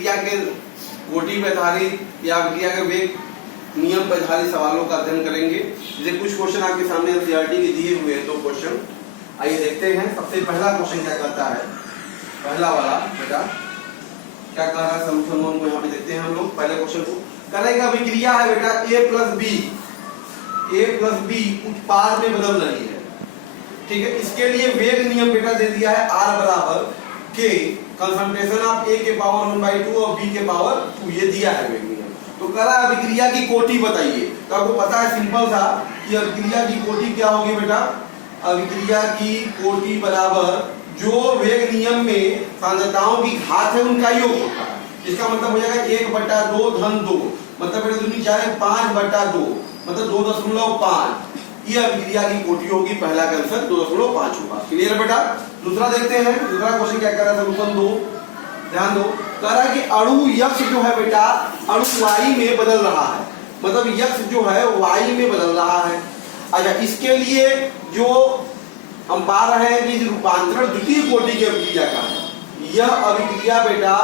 अभिक्रिया के कोटि पे आधारित या अभिक्रिया के वेग नियम पर आधारित सवालों का अध्ययन करेंगे। जैसे कुछ क्वेश्चन आपके सामने एनसीईआरटी के दिए हुए हैं, 2 क्वेश्चन, आइए देखते हैं। सबसे पहला क्वेश्चन क्या कहता है, पहला वाला बेटा क्या कह रहा है, सॉल्यूशन को यहाँ पे देखते हैं हम लोग। पहले क्वेश्चन को करेगा, अभिक्रिया है बेटा A प्लस बी उत्पाद में बदल रही है, ठीक है। इसके लिए वेग नियम बेटा दे दिया है R बराबर K कंसंट्रेशन ऑफ A के पावर 1/2 और B के पावर 2, ये दिया है वेग नियम। तो कह रहा है अभिक्रिया की कोटि बताइए। तो आपको पता है सिंपल था कि अभिक्रिया की कोटि क्या होगी बेटा, अभिक्रिया की कोटि बराबर जो वेग नियम में सांद्रताओं की घात है उनका योग होता है। इसका मतलब हो जाएगा 1/2 धन 2, मतलब बेटा दुनी चाहे 5/2, मतलब 2.5। ये अभिक्रिया की कोटि होगी। पहला का आंसर 2.5 होगा। क्लियर है बेटा। दूसरा देखते हैं, दूसरा क्वेश्चन क्या कर रहा है, सॉल्यूशन 2 ध्यान दो। कह रहा है कि अणु X जो है बेटा अणु Y में बदल रहा है, मतलब X जो है Y में बदल रहा है। अच्छा, इसके लिए जो हम पा रहे हैं कि रूपांतरण द्वितीय कोटि की अभिक्रिया का है। यह अभिक्रिया बेटा,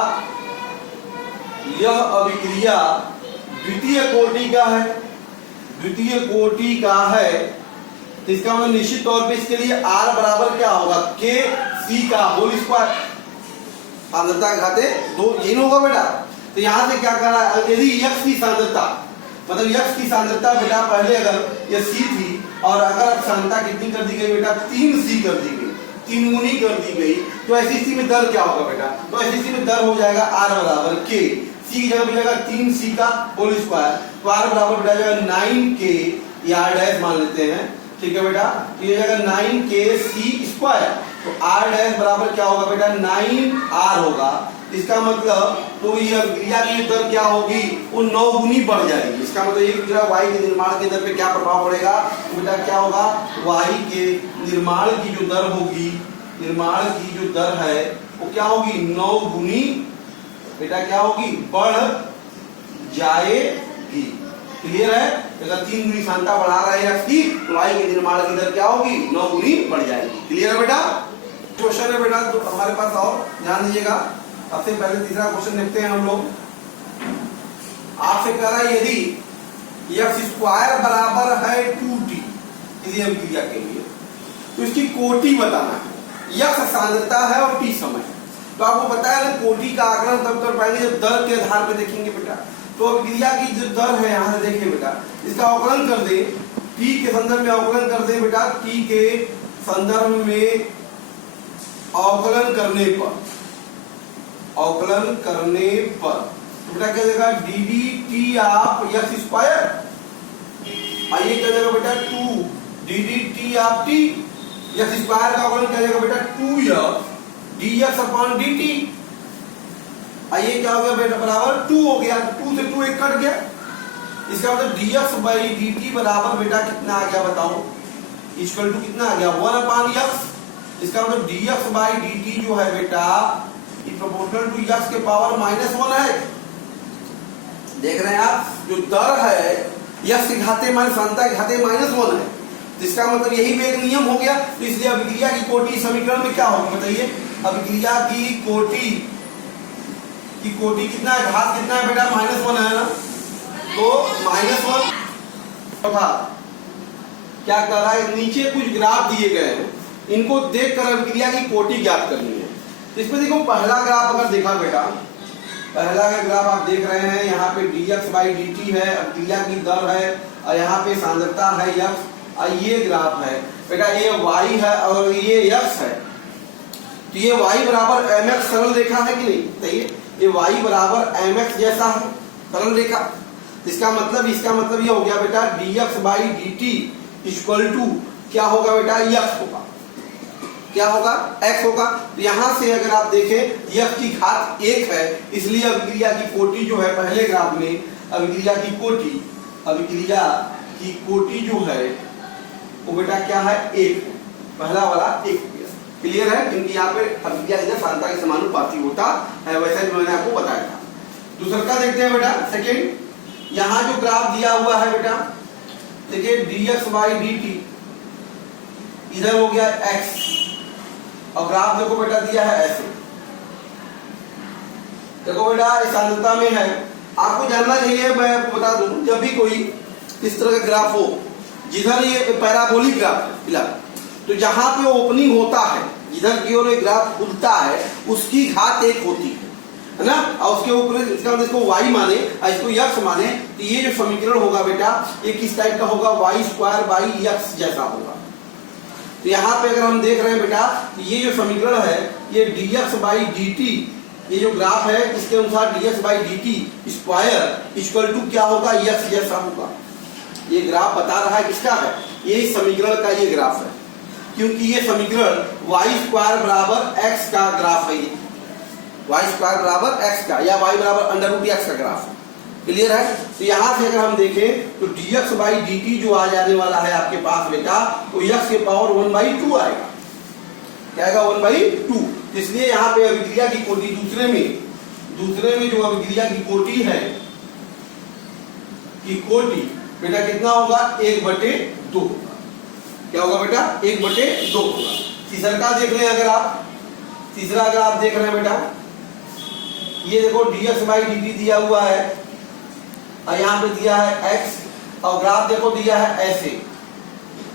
यह अभिक्रिया द्वितीय कोटि का है, द्वितीय कोटि का है। तो इसका मतलब निश्चित तौर पे इसके लिए R बराबर क्या होगा, K C का होल स्क्वायर, सांद्रता घाते 2, यही होगा बेटा। तो यहां से क्या कर रहा है, यदि X की सांद्रता, मतलब X की सांद्रता बेटा पहले अगर ये C थी और अगर अब सांद्रता कितनी कर दी गई बेटा, 3C कर दी गई, 3 गुनी कर दी गई, तो ऐसी स्थिति में दर क्या होगा बेटा, तो ऐसी स्थिति में दर हो जाएगा R बराबर K, C की जगह पे जाएगा 3C का होल स्क्वायर, तो R बराबर बेटा जाएगा 9K, ये R डैश मान लेते हैं, ठीक है बेटा। तो ये जाएगा 9KC स्क्वायर, तो R डैश बराबर क्या होगा बेटा, 9R होगा। इसका मतलब तो ये अभिक्रिया की दर क्या होगी, वो 9 गुनी बढ़ जाएगी। इसका मतलब ये Y के निर्माण के दर पे क्या प्रभाव पड़ेगा बेटा, क्या होगा, Y के निर्माण की जो दर होगी, निर्माण की जो दर है वो क्या होगी, 9 गुनी बेटा क्या होगी, बढ़ जाएगी। क्लियर है। अगर 3 गुनी सांद्रता बढ़ा रहे हैं X की, तो Y के निर्माण की दर क्या होगी, 9 गुनी बढ़ जाएगी। क्लियर है बेटा। क्वेश्चन है बेटा तो हमारे पास, और ध्यान दीजिएगा। सबसे पहले तीसरा क्वेश्चन देखते हैं हम लोग। आपसे कह रहा है यदि X स्क्वायर बराबर है 2T किसी अभिक्रिया के लिए, तो इसकी कोटि बताना है। X सांद्रता है और T समय है। तो आपको पता है ना, कोटि का आकलन तब कर पाएंगे जब दर के आधार पे देखेंगे बेटा। तो अभिक्रिया की जो दर है यहाँ से देखिए बेटा, इसका अवकलन कर दे, T के संदर्भ में अवकलन कर दे बेटा, T के संदर्भ में अवकलन करने पर, अवकलन करने पर बेटा क्या देगा, ddT ऑफ X स्क्वायर, आइए क्या देगा बेटा 2 ddT of T, X square का अवकलन क्या देगा बेटा 2X dx अपॉन dt, आइए क्या हो गया बेटा बराबर 2 हो गया, 2 से 2 एक कट गया। इसका मतलब dx बाई dt बराबर बेटा कितना आ गया बताओ, इक्वल टू कितना आ गया 1 अपॉन x। इसका मतलब dx बाई dt जो है बेटा प्रोपोर्शनल टू x के पावर -1 है। देख रहे हैं आप, जो दर है x के घाते माइनस सांद्रता के घाते -1 है, जिसका मतलब यही वेग नियम हो गया। तो इसलिए अभिक्रिया की कोटि समीकरण में क्या होगी बताइए, अभिक्रिया की कोटि कितना है, घात कितना है बेटा, -1 है ना, तो -1 था। क्या कर रहा है, नीचे कुछ ग्राफ दिए गए हैं, इनको देखकर अभिक्रिया की कोटि ज्ञात करनी है। इसमें देखो पहला ग्राफ अगर देखा बेटा, पहला का ग्राफ आप देख रहे हैं, यहाँ पे dx बाई dt है, अभिक्रिया की दर है, और यहाँ पे सांद्रता है x, और ये ग्राफ है बेटा, ये y है और ये x है। तो ये y बराबर mx सरल रेखा है कि नहीं, बताइए, ये y बराबर mx जैसा है सरल रेखा। इसका मतलब ये हो गया बेटा dx बाई dt इक्वल टू क्या होगा बेटा, x होगा, क्या होगा, x होगा। तो यहां से अगर आप देखें x की घात 1 है, इसलिए अभिक्रिया की कोटि जो है पहले ग्राफ में, अभिक्रिया की कोटि जो है वो बेटा क्या है 1, पहला वाला 1। क्लियर है, क्योंकि यहाँ पे अभिक्रिया सांद्रता के समानुपाती होता है, वैसा भी मैंने आपको बताया था। दूसरा का देखते हैं बेटा, सेकेंड, यहाँ जो ग्राफ दिया हुआ है बेटा, देखिए dx बाई dt, इधर हो गया x, और ग्राफ देखो बेटा दिया है ऐसे, देखो बेटा इस सांद्रता में है, आपको जानना चाहिए, मैं आपको बता दूं, जब भी कोई इस तरह का ग्राफ हो, जिधर ये पैराबोलिक ग्राफ है, तो जहां पे ओपनिंग होता है, जिधर की ओर ग्राफ खुलता है, उसकी घात 1 होती है ना, और उसके ऊपर इसका मतलब इसको y माने और इसको x माने, तो ये जो समीकरण होगा बेटा ये किस टाइप का होगा, y² जैसा होगा। तो यहाँ पे अगर हम देख रहे हैं बेटा, ये जो समीकरण है ये dx/dt, ये जो ग्राफ है इसके अनुसार dx/dt स्क्वायर इक्वल टू क्या होगा, x जैसा होगा। ये ग्राफ बता रहा है किसका है, ये इस समीकरण का ये ग्राफ है, क्योंकि ये समीकरण y² बराबर x का ग्राफ है, ये y² बराबर x का या y बराबर √x का ग्राफ है। क्लियर है। तो यहां से अगर हम देखें तो dx/dt जो आ जाने वाला है आपके पास बेटा, तो x के पावर 1/2 आएगा, क्या आएगा 1/2। इसलिए यहाँ पे अभिक्रिया की कोटि दूसरे में जो अभिक्रिया की कोटि है, की कोटि बेटा कितना होगा, 1/2। क्या होगा बेटा, 1/2 होगा। तीसरा का देख रहे हैं अगर आप, तीसरा अगर आप देख रहे हैं बेटा, ये देखो dx/dt दिया हुआ है और यहाँ पे दिया है x और ग्राफ देखो दिया है ऐसे।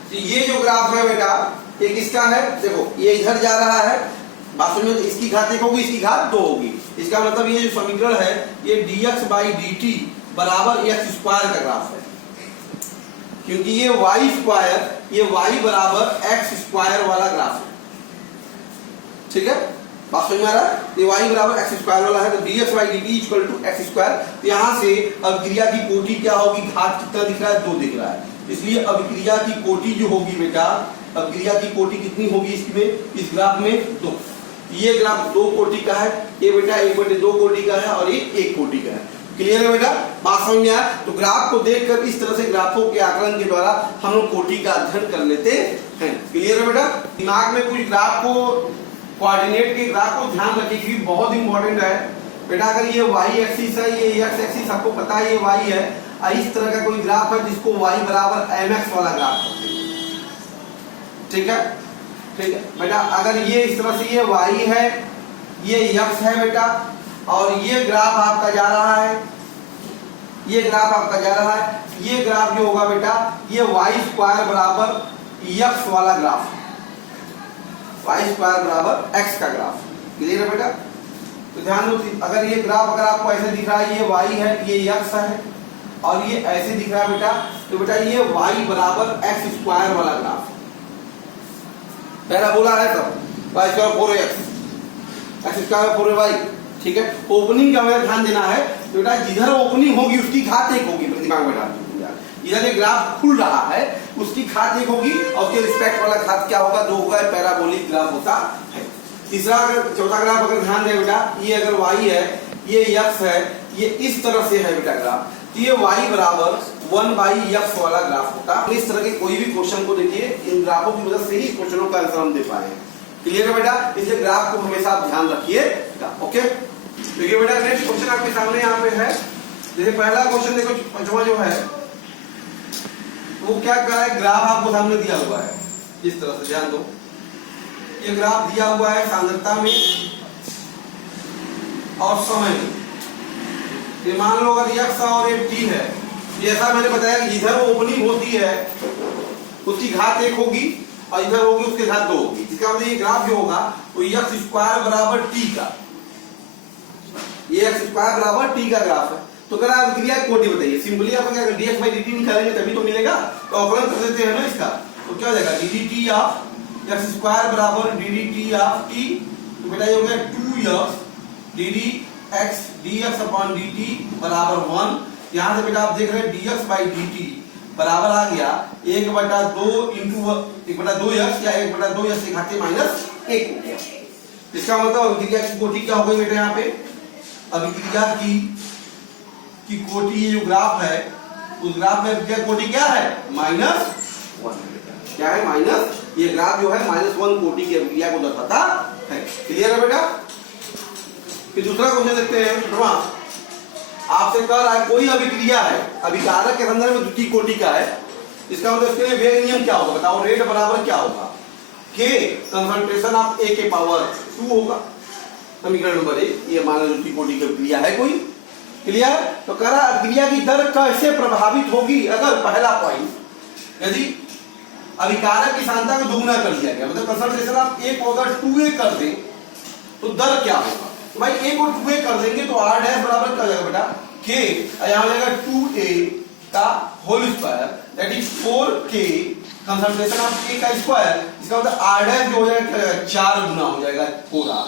तो ये जो ग्राफ है बेटा ये किसका है, देखो ये इधर जा रहा है, वास्तव में इसकी घात 1 होगी, इसकी घात 2 होगी। इसका मतलब ये जो समीकरण है ये dx/dt बराबर x² का ग्राफ है, क्योंकि ये y² ये y बराबर x² वाला ग्राफ है। ठीक है, बात समझ में आ रहा है, ये y बराबर x² वाला है, तो dx/dt इक्वल टू x²। तो यहाँ से अभिक्रिया की कोटि क्या होगी, घात कितना दिख रहा है, 2 दिख रहा है, इसलिए अभिक्रिया की कोटि जो होगी बेटा, अभिक्रिया की कोटि कितनी होगी इसमें, इस ग्राफ में 2। ये ग्राफ 2 कोटि का है, ये बेटा 1/2 कोटि का है और ये 1 कोटि का है। क्लियर है बेटा, बात समझ में आया। तो ग्राफ को देखकर इस तरह से ग्राफों के आकलन के द्वारा हम लोग कोटि का अध्ययन कर लेते हैं। क्लियर है बेटा, दिमाग में कुछ ग्राफ को, कोऑर्डिनेट के ग्राफ को ध्यान रखिए, बहुत इंपॉर्टेंट है बेटा। अगर ये y एक्सिस है, ये x एक्सिस आपको पता है ये y है, इस तरह का कोई ग्राफ है जिसको y बराबर mx वाला ग्राफ है, ठीक है, ठीक है बेटा। अगर ये इस तरह से ये y है, ये x है बेटा, और ये ग्राफ आपका जा रहा है, ये ग्राफ आपका जा रहा है, ये ग्राफ जो होगा बेटा ये y² बराबर x वाला ग्राफ है, y² बराबर x का ग्राफ। क्लियर है बेटा, तो ध्यान दो, अगर ये ग्राफ अगर आपको ऐसे दिख रहा है, ये y है, ये x है, और ये ऐसे दिख रहा है बेटा, तो बेटा ये y बराबर x² वाला ग्राफ है। पहला बोला है तब y² 4x, x² 4y, ठीक है। ओपनिंग का हमें ध्यान देना है, तो बेटा जिधर ओपनिंग होगी उसकी घात 1 होगी, दिमाग में डाल दीजिए। इधर ये ग्राफ खुल रहा है उसकी घात 1 होगी और उसके रिस्पेक्ट वाला घात क्या होगा, 2 होगा, पैराबोलिक ग्राफ होता है। तीसरा अगर चौथा ग्राफ अगर ध्यान दें बेटा, ये अगर y है, ये x है, ये इस तरह से है बेटा ग्राफ, तो ये y बराबर 1/x वाला ग्राफ होता है। इस तरह के कोई भी क्वेश्चन को देखिए, इन ग्राफों की मदद से ही क्वेश्चनों का आंसर हम दे पाए हैं। क्लियर है बेटा, इसलिए ग्राफ को हमेशा आप ध्यान रखिएगा। ओके, देखिए बेटा नेक्स्ट क्वेश्चन आपके सामने यहाँ पे है। जैसे पहला क्वेश्चन देखो, पांचवा जो है वो क्या कर रहा है, ग्राफ आपको सामने दिया हुआ है इस तरह से, ध्यान दो, ये ग्राफ दिया हुआ है सांद्रता में और समय में। ये मान लो अगर x और ये t है, जैसा मैंने बताया कि इधर ओपनिंग होती है उसकी घात 1 होगी और इधर होगी उसकी घात 2 होगी। इसका मतलब ये ग्राफ जो होगा वो x² बराबर t का, ये x² बराबर t का ग्राफ है। तो अगर आप अभिक्रिया की कोटि बताइए, सिंपली आप अगर dx/dt निकालेंगे तभी तो मिलेगा, तो अवकलन कर देते हैं ना इसका, तो क्या हो जाएगा ddt ऑफ x² बराबर ddt ऑफ t, तो बेटा ये हो गया 2x ddx dx/dt बराबर 1। यहां से बेटा आप देख रहे हैं dx/dt बराबर आ गया 1/2 इंटू 1/2x या 1/2x की घात -1 हो गया। इसका मतलब अभिक्रिया की कोटि क्या हो गई बेटा, यहाँ पे अभिक्रिया की कोटि, ये जो ग्राफ है उस ग्राफ में अभिक्रिया कोटि क्या है, -1। क्या है, माइनस, ये ग्राफ जो है -1 कोटि की अभिक्रिया को दर्शाता है। क्लियर है बेटा। फिर दूसरा क्वेश्चन देखते हैं। आपसे कह रहा है कोई अभिक्रिया है, अभिकारक के संदर्भ में द्वितीय कोटि का है, इसका मतलब इसके लिए वेग नियम क्या होगा बताओ, रेट बराबर क्या होगा, k कंसंट्रेशन ऑफ a के पावर 2 होगा। समीकरण नंबर 1 ये मान लो त्रिकोटि की क्रिया है कोई। क्लियर? तो कह रहा क्रिया की दर कैसे प्रभावित होगी अगर पहला पॉइंट यदि अभिकारक की सांद्रता को दोगुना कर दिया गया, मतलब कंसंट्रेशन आप 1 को अगर 2a कर दें तो दर क्या होगा? तो भाई 1 को 2a कर देंगे तो r डैश बराबर क्या हो जाएगा बेटा k, यहाँ हो जाएगा 2a का whole square that is 4k concentration of a का स्क्वायर। इसका मतलब r डैश जो हो जाएगा 4 गुना हो जाएगा 4r।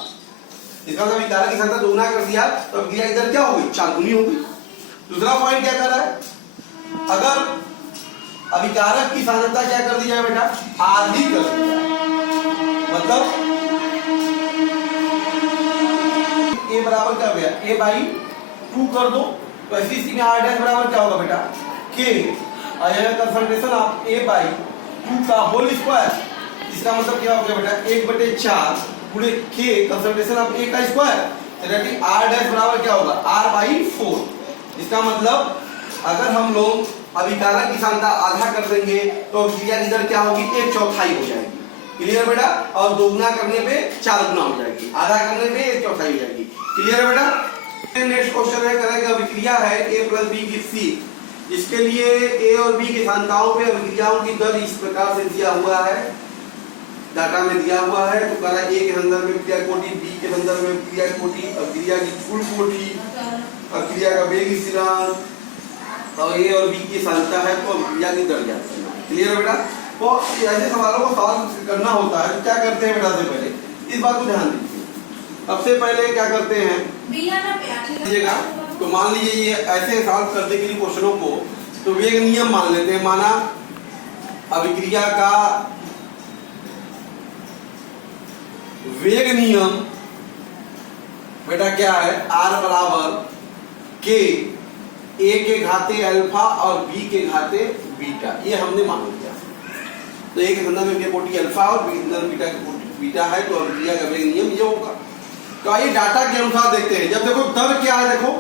इसका मतलब अभिकारक की सांद्रता दोगुना कर दिया तो अभिक्रिया की दर क्या होगी? 4 गुनी होगी। दूसरा पॉइंट क्या कर रहा है? अगर अभिकारक की सांद्रता क्या कर दी जाए बेटा? आधी कर दी जाए, मतलब a बराबर क्या हो गया? a बाई 2 कर दो तो ऐसी स्थिति में r डैश बराबर क्या होगा बेटा? k आ जाएगा कंसंट्रेशन ऑफ a बाई 2 का होल स्क्वायर। इसका मतलब क्या हो गया बेटा? 1/4 पूरे k कंसंट्रेशन ऑफ a का square that is r dash बराबर क्या होगा? r by 4। इसका मतलब अगर हम लोग अभिकारक की सांद्रता आधा कर देंगे तो अभिक्रिया की दर क्या होगी? 1/4 हो जाएगी। क्लियर बेटा? और दोगुना करने पे 4 गुना हो जाएगी, आधा करने पे 1/4 हो जाएगी। क्लियर है बेटा? नेक्स्ट क्वेश्चन है, करेंगे अभिक्रिया है a + b की C, जिसके लिए a और b की सांद्रताओं पे अभिक्रियाओं की दर इस प्रकार से दिया हुआ है, डाटा में दिया हुआ है। तो कह रहा है a के संदर्भ में क्रिया कोटि, b के संदर्भ में क्रिया कोटि, अभिक्रिया की कुल कोटि, अभिक्रिया का वेग स्थिरांक और a और b की सांद्रता है तो अभिक्रिया की दर ज्ञात करना है। क्लियर है बेटा? तो ऐसे सवालों को सॉल्व करना होता है तो क्या करते हैं बेटा? से पहले इस बात को ध्यान दीजिए। सबसे पहले क्या करते हैं लीजिएगा, तो मान लीजिए ये ऐसे सॉल्व करने के लिए क्वेश्चनों को तो वेग नियम मान लेते हैं। माना अभिक्रिया का वेग नियम बेटा क्या है? r बराबर k a के घाते अल्फा और b के घाते बीटा, ये हमने मान लिया। तो a के संदर्भ में कोटि अल्फा और b के संदर्भ बीटा की कोटि बीटा है तो अभिक्रिया का वेग नियम ये होगा। तो आइए डाटा के अनुसार देखते हैं। जब देखो दर क्या है, देखो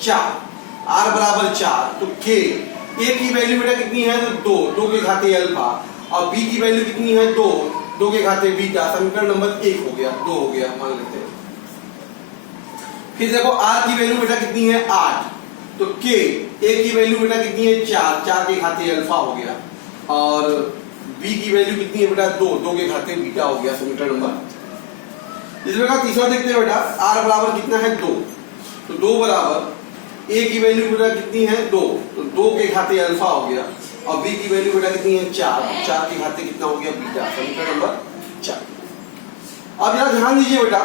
4, r बराबर 4 तो k a की वैल्यू बेटा कितनी है? तो 2 के घाते अल्फा और b की वैल्यू कितनी है? 2 के घाते बीटा। समीकरण नंबर 1 हो गया, 2 हो गया मान लेते हैं। फिर देखो r की वैल्यू बेटा कितनी है? 8 तो k a की वैल्यू बेटा कितनी है? 4 के घाते अल्फा हो गया और b की वैल्यू कितनी है बेटा? 2 के घाते बीटा हो गया। समीकरण नंबर इसमें का तीसरा देखते हैं बेटा, r बराबर कितना है? 2 तो 2 बराबर a की वैल्यू बेटा कितनी है? 2 तो 2 के घाते अल्फा हो गया और b की वैल्यू बेटा कितनी है? 4 के घाते कितना हो गया? बीटा। समीकरण नंबर 4। अब जरा ध्यान दीजिए बेटा,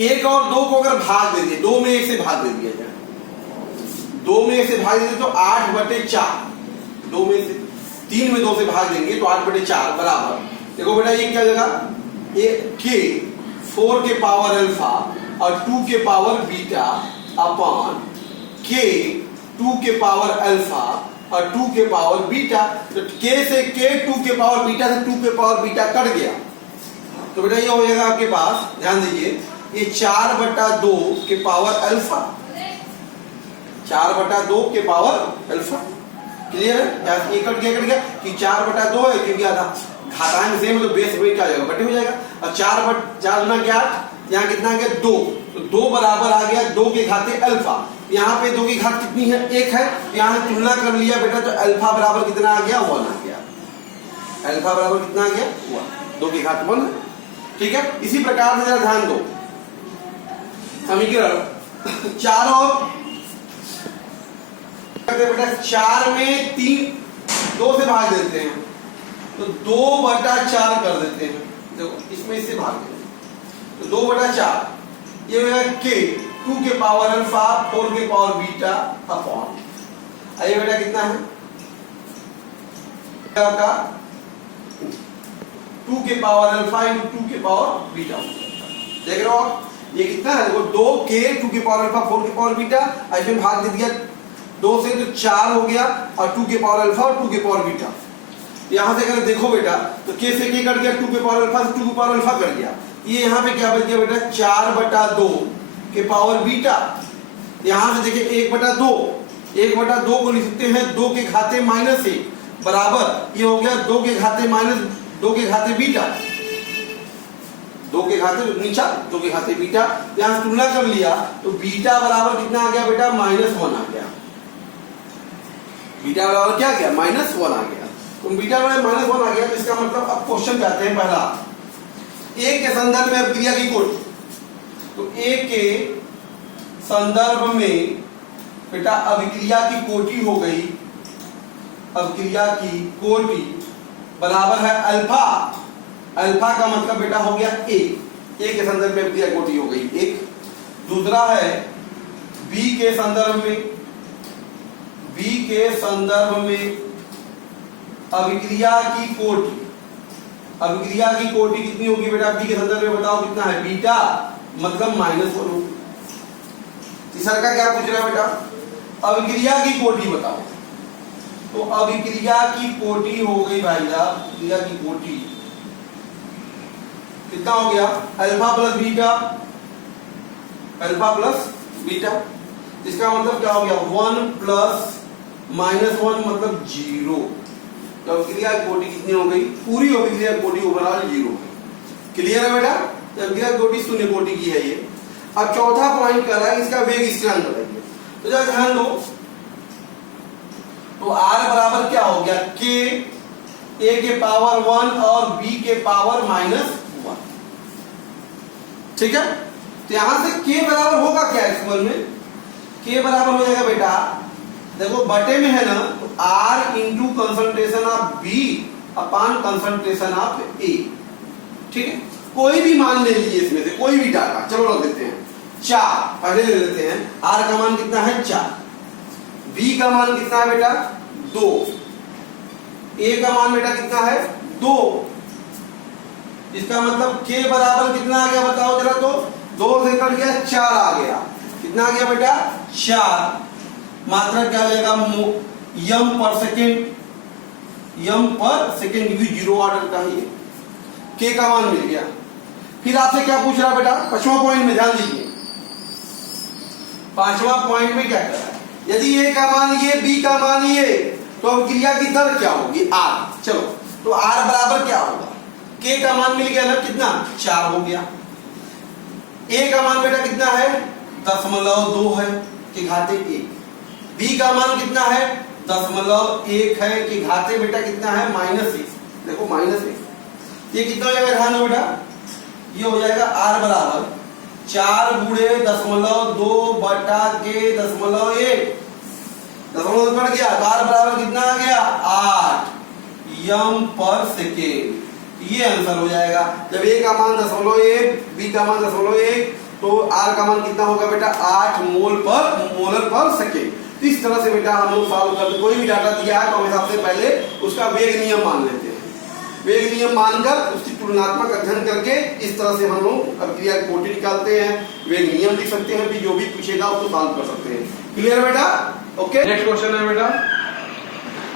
1 और 2 को अगर भाग दे दिए, 2 में 1 से भाग दे दिया जाए, 2 में 1 से भाग दे तो 8/4, 2 में से 3 में 2 से भाग देंगे तो 8/4 बराबर देखो बेटा ये क्या जगह k 4 के पावर अल्फा और 2 के पावर बीटा अपॉन k 2 के पावर अल्फा और 2 के पावर बीटा। तो k से k 2 के पावर बीटा से 2 के पावर बीटा कट गया तो बेटा ये हो जाएगा आपके पास, ध्यान दीजिए, ये 4/2 के पावर अल्फा, 4/2 के पावर अल्फा। क्लियर है? ये कट गया कि 4/2 है क्योंकि आधा घातांक सेम तो बेस में क्या जाएगा? बटे हो जाएगा। और 4 गुना क्या? यहाँ कितना आ गया? 2 तो 2 बराबर आ गया 2 के घाते अल्फा। यहाँ पे 2 की घात कितनी है? 1 है। यहाँ तुलना कर लिया बेटा तो अल्फा बराबर कितना आ गया? 1 आ गया। अल्फा बराबर कितना आ गया? 1, 2 की घात 1। ठीक है, इसी प्रकार से जरा ध्यान दो, समीकरण 4 और बेटा 4 में 2 से भाग देते हैं तो 2/4 कर देते हैं। देखो इसमें इससे भाग देते तो 2/4 ये होगा k 2 के पावर अल्फा 4 के पावर बीटा अपॉन ये बेटा कितना है का 2 के पावर अल्फा इंटू 2 के पावर बीटा। देख रहे हो आप ये कितना है? देखो 2k 2 के पावर अल्फा 4 के पावर बीटा, ऐसे भाग दे दिया 2 से तो 4 हो गया और 2 के पावर अल्फा और 2 के पावर बीटा। यहां से अगर देखो बेटा तो k से k कट गया, 2 के पावर अल्फा से 2 के पावर अल्फा कट गया। ये यहाँ पे क्या बच गया बेटा? 4/2 के पावर बीटा। यहां से देखिए 1/2 को लिख सकते हैं 2 के घाते -1 बराबर ये हो गया 2 के घाते -2 के घाते बीटा। 2 के घाते नीचा 2 के घाते बीटा, यहाँ तुलना कर लिया तो बीटा बराबर कितना आ गया बेटा -1 आ गया, बीटा बराबर क्या गया -1 आ गया। तो बीटा बराबर -1 आ गया तो इसका मतलब अब क्वेश्चन जाते हैं पहला, ए के संदर्भ में अभिक्रिया की कोटि, तो ए के संदर्भ में बेटा अभिक्रिया की कोटि हो गई, अभिक्रिया की कोटि बराबर है अल्फा, अल्फा का मतलब बेटा हो गया ए के संदर्भ में अभिक्रिया कोटि हो गई एक। दूसरा है बी के संदर्भ में, बी के संदर्भ में अभिक्रिया की कोटि, अभिक्रिया की कोटि कितनी होगी बेटा बी के संदर्भ में बताओ कितना है, बीटा मतलब -1 होगी। तीसरा का क्या पूछ रहा है बेटा, अभिक्रिया की कोटि बताओ, तो अभिक्रिया की कोटि हो गई भाई साहब, अभिक्रिया की कोटि कितना हो गया alpha plus beta, alpha plus beta, इसका मतलब क्या हो गया 1 प्लस -1 मतलब 0। तो अभिक्रिया की कोटि कितनी हो गई, पूरी अभिक्रिया कोटि ओवरऑल 0। क्लियर है बेटा, तो अभिक्रिया कोटि शून्य कोटि की है ये। अब चौथा पॉइंट कर रहा है इसका वेग स्थिरांक बताइए, तो जरा ध्यान दो, तो R बराबर क्या हो गया K, A के पावर 1 और B के पावर -1, ठीक है। तो यहां से K बराबर होगा क्या एक्चुअल में, K बराबर हो जाएगा बेटा देखो बटे में है ना, तो R into concentration of B upon concentration of A, ठीक है। कोई भी मान ले लीजिए इसमें से कोई भी डाटा, चलो रख देते हैं 4, पहले ले लेते हैं। R का मान कितना है 4, B का मान कितना है बेटा 2, A का मान बेटा कितना है 2, इसका मतलब K बराबर कितना आ गया बताओ जरा, तो 2 से कट गया 4 आ गया, कितना आ गया बेटा 4, मात्रा क्या हो जाएगा यम पर सेकेंड, यम पर सेकेंड भी 0 ऑर्डर का ही है, K का मान मिल गया। फिर आपसे क्या पूछ रहा बेटा 5वां पॉइंट में, ध्यान दीजिए 5वां पॉइंट में क्या कर रहा है, यदि A का मान ये B का मान ये, तो अभिक्रिया की दर क्या होगी R। चलो तो R बराबर क्या होगा, K का मान मिल गया ना कितना 4 हो गया, A का मान बेटा कितना है 0.2 है के घाते 1, B का मान कितना है 0.1 है के घाते बेटा कितना है -1, देखो -1, ये कितना हो जाएगा ध्यान दो बेटा, ये हो जाएगा R बराबर 4 गुणे 0.2 बटा के 0.1, 0.2 कट गया तो R बराबर कितना आ गया 8 यम पर सेकेंड, ये आंसर हो जाएगा। जब A का मान 0.1, B का मान 0.1, तो R का मान कितना होगा बेटा 8 मोलर पर सेकेंड। तो इस तरह से बेटा हम लोग सॉल्व करते, कोई भी डाटा दिया है तो हम सबसे पहले उसका वेग नियम मान लेते हैं, वेग नियम मानकर उसकी तुलनात्मक अध्ययन करके इस तरह से हम लोग अभिक्रिया की कोटि निकालते हैं, वेग नियम लिख सकते हैं, फिर जो भी पूछेगा उसको सॉल्व कर सकते हैं। क्लियर है बेटा, ओके। नेक्स्ट क्वेश्चन है बेटा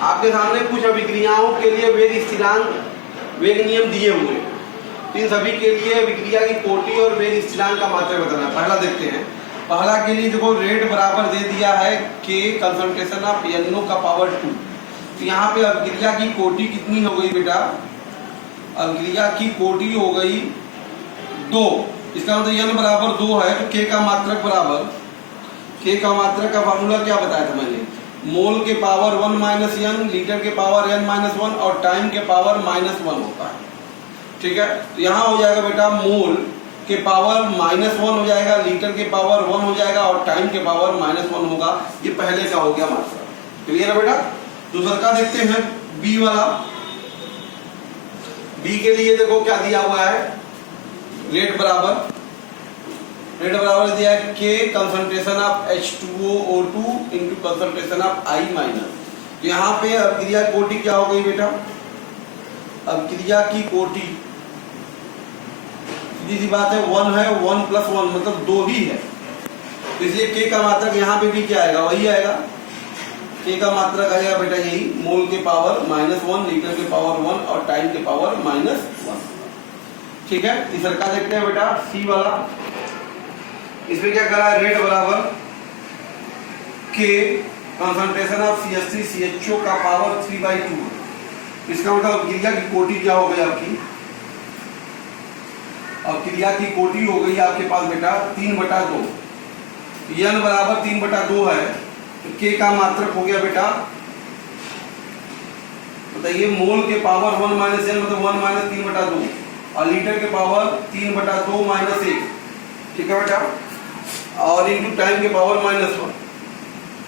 आपके सामने कुछ अभिक्रियाओं के लिए वेग स्थिरांक, वेग नियम दिए हुए हैं, इन सभी के लिए अभिक्रिया की कोटि और वेग स्थिरांक का मात्रा बताना। पहला देखते हैं, पहला के लिए देखो रेट बराबर दे दिया है K कंसंट्रेशन ऑफ NO का पावर 2, तो यहाँ पे अभिक्रिया की कोटि कितनी हो गई बेटा, अभिक्रिया की कोटि हो गई 2, इसका मतलब N बराबर 2 है, तो K का मात्रक बराबर, K का मात्रक का फार्मूला क्या बताया था मैंने, मोल के पावर 1 माइनस n, लीटर के पावर n माइनस 1 और टाइम के पावर -1 होता है, ठीक है। तो यहाँ हो जाएगा बेटा मोल के पावर -1 हो जाएगा, लीटर के पावर 1 हो जाएगा और टाइम के पावर -1 होगा, ये पहले का हो गया मात्रा। क्लियर है बेटा। दूसरा का देखते हैं बी वाला, बी के लिए देखो क्या दिया हुआ है, रेट बराबर दिया है K concentration of H2O2 into concentration of I minus. तो यहाँ पे अभिक्रिया कोटि क्या हो गई बेटा, अभिक्रिया की कोटि सीधी बात है 1 है, 1 प्लस 1 मतलब 2 ही है, तो इसलिए K का मात्रक यहाँ पे भी क्या आएगा वही आएगा, K का मात्रक आएगा बेटा यही मोल के पावर -1, लीटर के पावर 1 और टाइम के पावर -1, ठीक है। तीसरा का देखते हैं बेटा सी वाला, इसमें क्या करा है, रेट बराबर K कंसंट्रेशन ऑफ CH3CHO का पावर 3/2, इसका मतलब अभिक्रिया की कोटि क्या हो गई आपकी, और क्रिया की कोटि हो गई आपके पास बेटा 3/2। n बराबर 3/2 है तो k का मात्रक हो गया बेटा, बताइए, मोल के पावर 1 - n मतलब 1 - 3/2 और लीटर के पावर 3/2 - 1, ठीक है बेटा, और इनटू टाइम के पावर -1।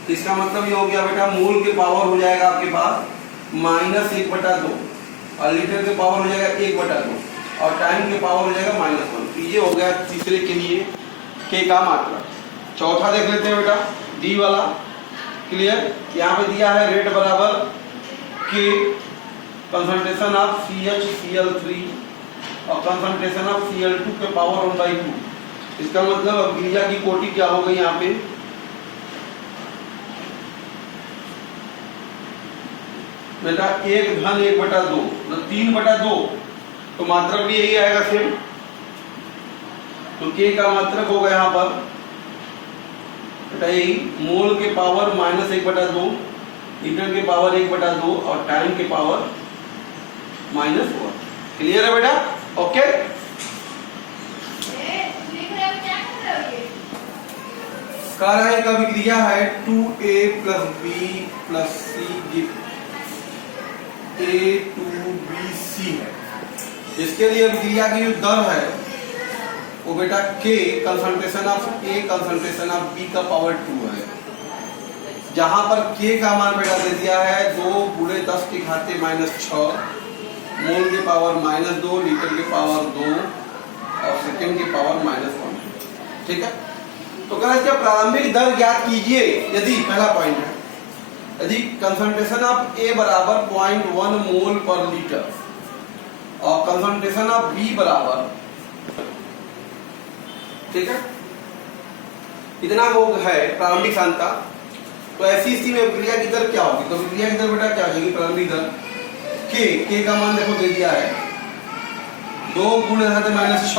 तो इसका मतलब ये हो गया बेटा मोल के पावर हो जाएगा आपके पास -1/2 और लीटर के पावर हो जाएगा 1/2 और टाइम के पावर हो जाएगा -1। तो ये हो गया तीसरे के लिए k का मात्रक। चौथा देख लेते हैं बेटा, डी वाला, क्लियर। यहाँ पे दिया है रेट बराबर k, concentration of CH Cl3 और कंसंट्रेशन ऑफ Cl2 के पावर 1/2। इसका मतलब अभिक्रिया की कोटि क्या हो गई यहाँ पे, बेटा 1-1/2 मतलब 3/2, तो मात्रक भी यही आएगा सेम। तो k का मात्रक होगा यहाँ पर बेटा यही मोल के पावर -1/2, लीटर के पावर 1/2 और टाइम के पावर -1। क्लियर है बेटा, ओके। कह रहा है एक अभिक्रिया है 2A + B + C give A2BC है। इसके लिए अभिक्रिया की जो दर है वो बेटा K concentration of A concentration of B का पावर 2 है। जहां पर K का मान बेटा दे दिया है 2 × 10⁻⁶ मोल के पावर -2, लीटर के पावर 2 और सेकेंड के पावर -1, ठीक है। तो कह रहा है प्रारंभिक दर ज्ञात कीजिए यदि, पहला पॉइंट है, यदि कंसंट्रेशन ऑफ A बराबर 0.1 मोल पर लीटर और कंसंट्रेशन ऑफ B बराबर, ठीक है, इतना वो है प्रारंभिक सांद्रता, तो ऐसी स्थिति में अभिक्रिया की दर क्या होगी। तो अभिक्रिया की दर बेटा क्या हो जाएगी, प्रारंभिक दर k का मान देखो दे दिया है 2 × 10⁻⁶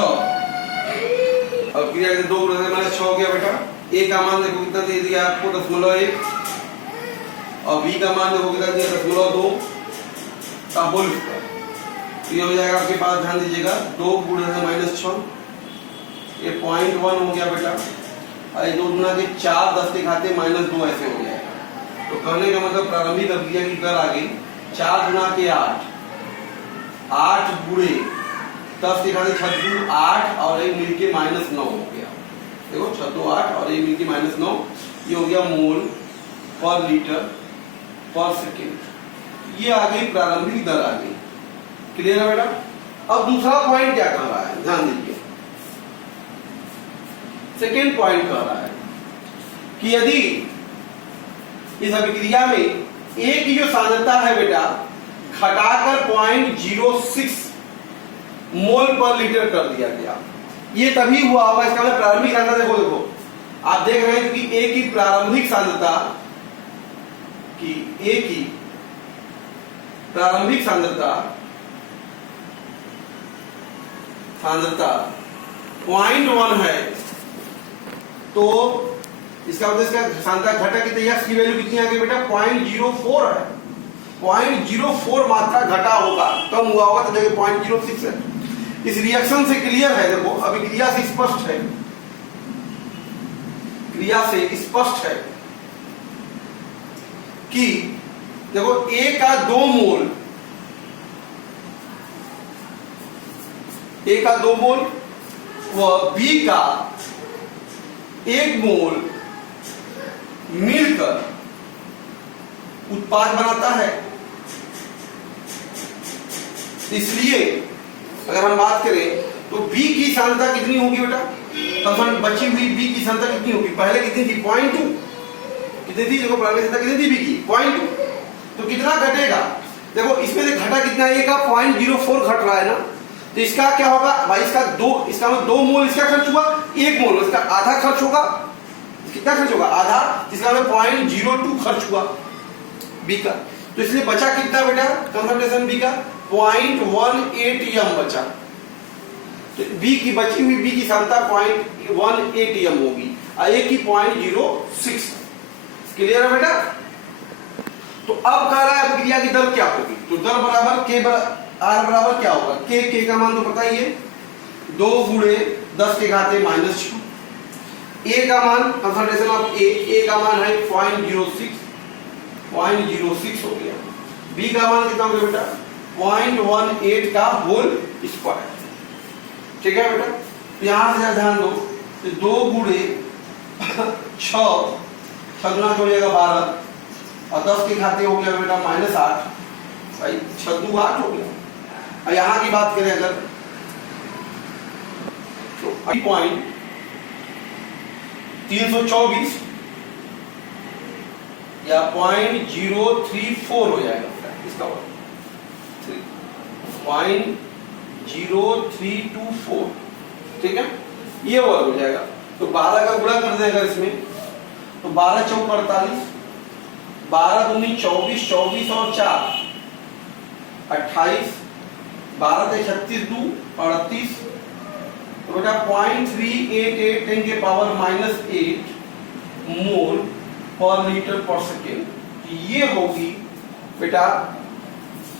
और क्रिया के 2 × 10⁻⁶ हो गया बेटा। a का मान देखो कितना दे दिया आपको 0.1 और b का मान देखो कितना दिया 0.2 का होल स्क्वायर। तो ये हो जाएगा आपके पास, ध्यान दीजिएगा 2 × 10⁻⁶, ये 0.1 हो गया बेटा और 2 गुना के 4 10⁻⁻2 ऐसे हो जाएगा। तो कहने का मतलब प्रारंभिक अभिक्रिया की दर आ गई 4 गुना के 8 गुणे 10⁻⁶ 8 और 1 मिलके -9 हो गया। देखो 6 8 और 1 मिलके -9, ये हो गया मोल पर लीटर पर सेकेंड। ये आ गई प्रारंभिक दर आ गई। क्लियर है बेटा। अब दूसरा पॉइंट क्या कह रहा है, ध्यान दीजिए। सेकेंड पॉइंट कह रहा है कि यदि इस अभिक्रिया में A की जो सांद्रता है बेटा घटाकर 0.06 मोल पर लीटर कर दिया गया, ये तभी हुआ होगा। इसका मतलब प्रारंभिक सांद्रता देखो आप देख रहे हैं कि A की प्रारंभिक सांद्रता 0.1 है, तो इसका मतलब इसका सांद्रता घटा कितनी है, की वैल्यू कितनी आ गई बेटा 0.04 है। 0.04 मात्रा घटा होगा, कम हुआ होगा तो देखिए 0.06 है। इस रिएक्शन से क्लियर है, देखो अभी क्रिया से स्पष्ट है, क्रिया से स्पष्ट है कि देखो A का 2 मोल व B का 1 मोल मिलकर उत्पाद बनाता है। इसलिए अगर हम बात करें तो B की सांद्रता कितनी होगी बेटा, बची हुई B की सांद्रता कितनी होगी, पहले कितनी थी 0.2, कितनी थी, देखो प्रारंभिक सांद्रता कितनी थी B की 0.2, तो कितना घटेगा, देखो इसमें से घटा कितना है, का 0.04 घट रहा है ना, तो इसका क्या होगा भाई, इसका 2 मोल इसका खर्च हुआ, 1 मोल इसका आधा खर्च होगा, कितना खर्च होगा आधा, इसका 0.02 खर्च हुआ B का। तो इसलिए बचा कितना बेटा कंसंट्रेशन B का 0.18 m बचा। तो B की बची हुई B की सांद्रता 0.18 m होगी और A की 0.06। क्लियर है बेटा। तो अब कह रहा है अभिक्रिया की दर क्या होगी, तो दर बराबर R बराबर क्या होगा, K का मान तो पता ही है, 2 गुणे 10 के घाते -6। ए का मान कंसंट्रेशन ऑफ ए का मान है 0.06 हो गया। बी का मान कितना हो गया बेटा 0.18 का होल स्क्वायर। ठीक है बेटा, यहां से ध्यान दो 2 गुणे 6 गुना हो जाएगा 12 और 10 के घाते हो गया बेटा -8 भाई 6 2 8 हो गया। और यहां की बात करें अगर तो 324 या 0.034 हो जाएगा इसका वर्ग 0.0324। ठीक है, ये वर्ग हो जाएगा। तो 12 का गुणा कर देगा इसमें तो 12 चौक 48, 12 दूनी 24, 24 और 4 28, 12 से 36 2 38। तो बेटा 0.388 10 के पावर -8 मोल पर लीटर पर सेकेंड। ये होगी बेटा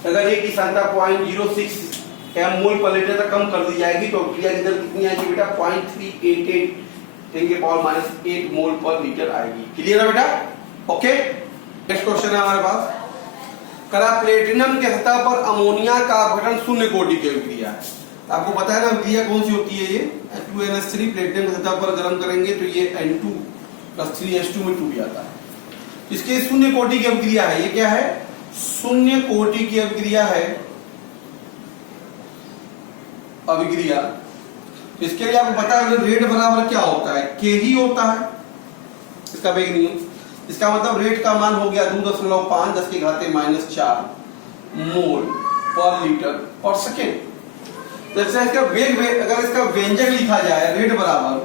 अगर ये की सांद्रता 0.06 m मोल पर लीटर तक कम कर दी जाएगी तो क्रिया की दर कितनी आएगी बेटा 0.388 10 के पावर -8 मोल पर लीटर आएगी। क्लियर है बेटा? ओके, नेक्स्ट क्वेश्चन है हमारे पास। करा प्लेटिनम के सतह पर अमोनिया का अपघटन शून्य कोटि की अभिक्रिया है। आपको पता है ना अभिक्रिया कौन सी होती है? ये 2NH3 प्लेटिनम की सतह पर गर्म करेंगे तो ये N2 + 3H2 में टूट जाता है। इसके शून्य कोटि की अभिक्रिया है। ये क्या है? शून्य कोटि की अभिक्रिया है। अभिक्रिया इसके लिए आपको पता है रेट बराबर क्या होता है? K ही होता है इसका वेग नियम। इसका मतलब रेट का मान हो गया 2.5 10 के घाते -4 मोल पर लीटर पर सेकेंड। जैसे इसका वेग अगर इसका व्यंजक लिखा जाए रेट बराबर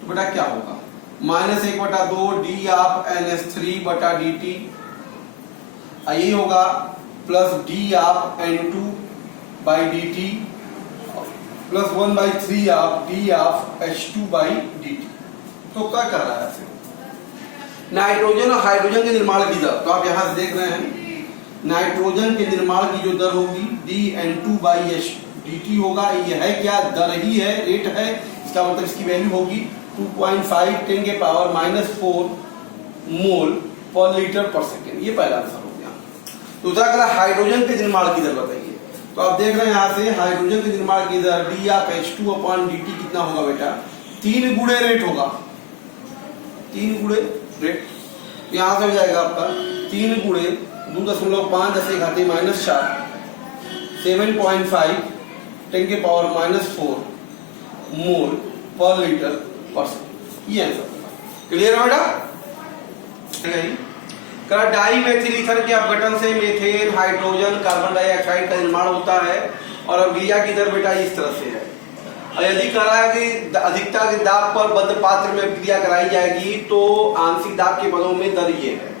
तो बेटा क्या होगा? -1/2 d ऑफ NH3/dt यही होगा plus d of N2/dt plus 1/3 of d of H2/dt। तो क्या कर रहा है? नाइट्रोजन और हाइड्रोजन के निर्माण की दर तो आप यहां से देख रहे हैं नाइट्रोजन के निर्माण की जो दर होगी dN2/dt होगा। ये है क्या? दर ही है, रेट है। इसका मतलब इसकी वैल्यू होगी 2.5 10 के पावर -4 मोल पर लीटर पर सेकेंड। ये पहला आंसर हो गया। दूसरा करा हाइड्रोजन के निर्माण की दर बताइए। तो आप देख रहे हैं यहां से हाइड्रोजन के निर्माण की दर d ऑफ H2/dt कितना होगा बेटा? 3 गुणे रेट होगा। 3 गुणे रेट यहां से हो जाएगा आपका 3 गुणे 2.5 10 के घाते -4 7.5 10 के पावर -4 मोल पर लीटर पर सेकेंड। ये आंसर होगा। क्लियर है बेटा? डाई मेथिल ईथर के अपघटन से मेथेन हाइड्रोजन कार्बन डाइऑक्साइड का निर्माण होता है और अभिक्रिया की दर बेटा इस तरह से है। और यदि कह रहा है कि अधिकता के दाब पर बद्ध पात्र में अभिक्रिया कराई जाएगी तो आंशिक दाब के पदों में दर ये है।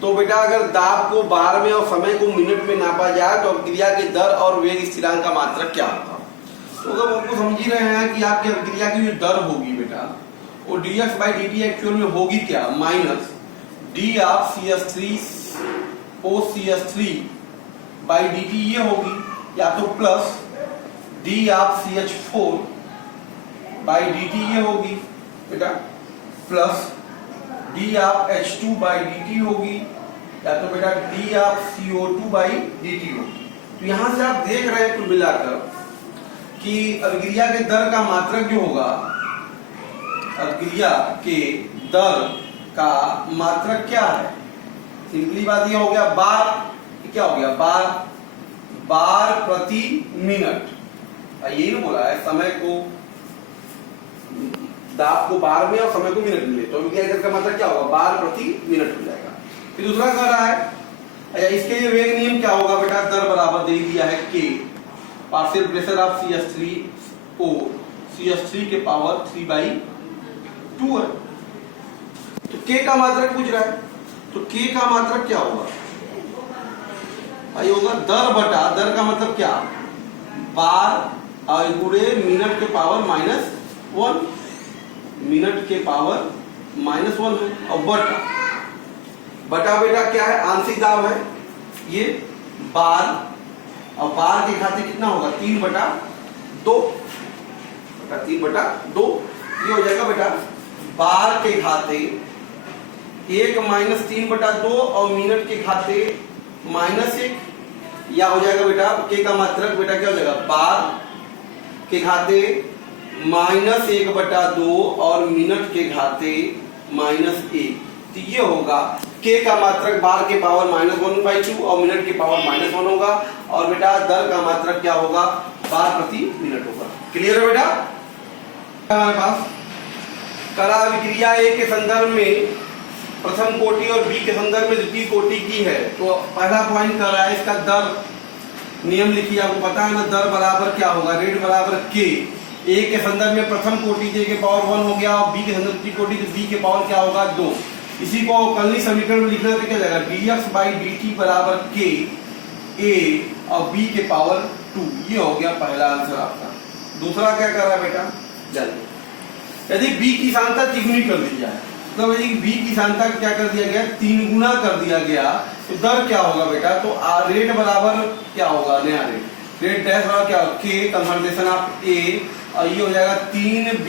तो बेटा अगर दाब को बार में और समय को मिनट में नापा जाए तो अभिक्रिया की दर और वेग स्थिरांक का मात्रक क्या होगा? तो अगर आपको समझ ही रहे हैं कि आपकी अभिक्रिया की जो दर होगी बेटा वो dx/dt एक्चुअल में होगी क्या? माइनस d ऑफ CH3OCH3/dt ये होगी या तो प्लस d ऑफ CH4/dt ये होगी बेटा प्लस d ऑफ H2/dt होगी या तो बेटा d ऑफ CO2/dt होगी। तो यहां से आप देख रहे हैं कुल मिलाकर कि अभिक्रिया के दर का मात्रक जो होगा अभिक्रिया के दर का मात्रक क्या है? सिंपली बात ये हो गया बार, क्या हो गया? बार प्रति मिनट। यही ना बोला है समय को दाब को बार में और समय को मिनट में ले तो अभिक्रिया का मतलब क्या होगा? बार प्रति मिनट हो जाएगा। फिर दूसरा कह रहा है अच्छा इसके लिए वेग नियम क्या होगा बेटा? दर बराबर दे दिया है K partial pressure of CH3O CH3 के पावर 3/2 है। तो K का मात्रक पूछ रहा है तो K का मात्रक क्या होगा? भाई होगा दर बटा दर का मतलब क्या? बार गुणे मिनट के पावर -1 मिनट के पावर -1 है और बटा बेटा क्या है? आंशिक दाब है ये बार और बार के खाते कितना होगा? 3/2 बेटा 3/2 ये हो जाएगा बेटा बार के घाते 1 माइनस 3/2 और मिनट के घाते -1 या हो जाएगा बेटा के का मात्रक बेटा क्या हो जाएगा बार के घाते -1/2 और मिनट के घाते -1। तो ये होगा के का मात्रक बार के पावर -1/2 और मिनट के पावर -1 होगा और बेटा दर का मात्रक क्या होगा बार प्रति मिनट होगा। क्लियर है बेटा? हमारे पास कला अभिक्रिया ए के संदर्भ में प्रथम कोटि और बी के संदर्भ में द्वितीय कोटि की है। तो पहला पॉइंट कर रहा है इसका दर नियम लिखिए, आपको पता है ना दर बराबर क्या होगा रेट बराबर के। ए के संदर्भ में प्रथम कोटि ए के पावर 1 हो गया और बी के संदर्भ द्वितीय कोटि तो बी के पावर क्या होगा 2। इसी को कलनी समीकरण में लिखना तो क्या जाएगा dx/dt बराबर के ए और बी के पावर 2। ये हो गया पहला आंसर आपका। दूसरा क्या कर रहा है बेटा जल्दी, यदि बी की सांता तिगुनी कर दी जाए तो यदि बी की सांता क्या कर दिया गया 3 गुना कर दिया गया तो दर क्या होगा बेटा, तो रेट बराबर क्या होगा नया रेट डैश बराबर क्या होगा के कंसंट्रेशन ऑफ ए और ये हो जाएगा 3b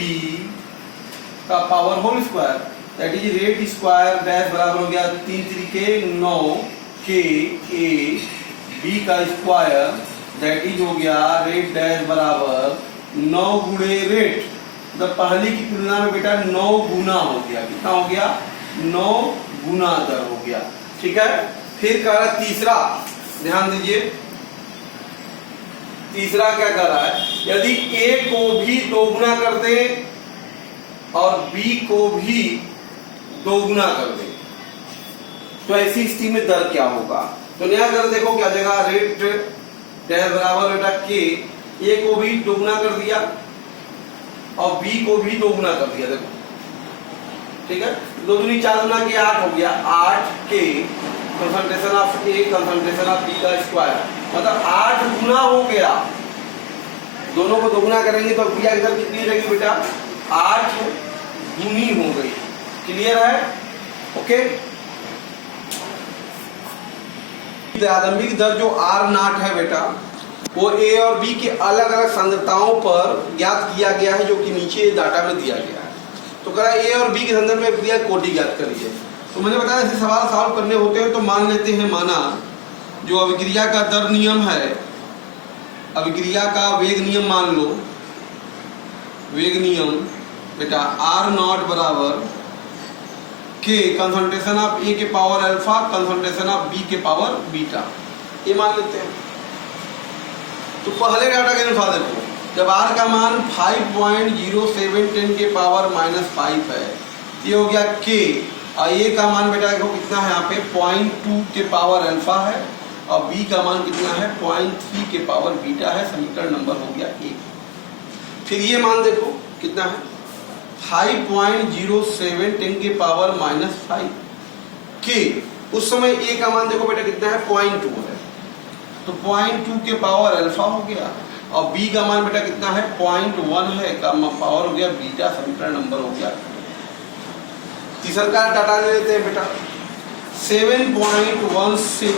का power whole square that is rate square dash बराबर हो गया 3 3 9 के ए बी का स्क्वायर दैट इज हो गया रेट डैश बराबर 9 गुणे रेट। तो पहली की तुलना में बेटा 9 गुना हो गया, कितना हो गया 9 गुना दर हो गया। ठीक है, फिर कह रहा तीसरा, ध्यान दीजिए तीसरा क्या कर रहा है, यदि ए को भी 2 गुना कर दे और बी को भी 2 गुना कर दे तो ऐसी स्थिति में दर क्या होगा। तो नया दर देखो क्या जगह रेट डैश बराबर बेटा के ए को भी 2 गुना कर दिया और बी को भी 2 गुना कर दिया। देखो ठीक है, 2 दूनी 4 गुना के 8 हो गया 8 के concentration of a concentration of b का स्क्वायर मतलब 8 गुना हो गया। दोनों को 2 गुना करेंगे तो क्रिया की दर कितनी रहेगी बेटा 8 गुनी हो गई। क्लियर है? ओके, आरंभिक दर जो R0 है बेटा वो ए और बी के अलग अलग सांद्रताओं पर ज्ञात किया गया है जो कि नीचे डाटा में दिया गया है। तो कह रहा है ए और बी के संदर्भ में क्रिया कोटि ज्ञात करिए। तो मैंने बताया ऐसे सवाल सॉल्व करने होते हैं तो मान लेते हैं माना जो अभिक्रिया का दर नियम है, अभिक्रिया का वेग नियम मान लो, वेग नियम बेटा R0 बराबर के कंसंट्रेशन ऑफ ए के power alpha concentration of b के पावर बीटा, ये मान लेते हैं। तो पहले डाटा के अनुसार देखो जब R का मान 5.0710 के पावर -5 है ये हो गया K और A का मान बेटा देखो कितना है यहाँ पे 0.2 के पावर अल्फा है और B का मान कितना है 0.3 के पावर बीटा है। समीकरण नंबर हो गया 1। फिर ये मान देखो कितना है 5.0710 के पावर -5 के उस समय A का मान देखो बेटा कितना है 0.2 है तो 0.2 के पावर अल्फा हो गया और B का मान बेटा कितना है 0.1 है का पावर हो गया बीटा। समीकरण नंबर हो गया। तीसरा का डाटा ले लेते हैं बेटा 7.16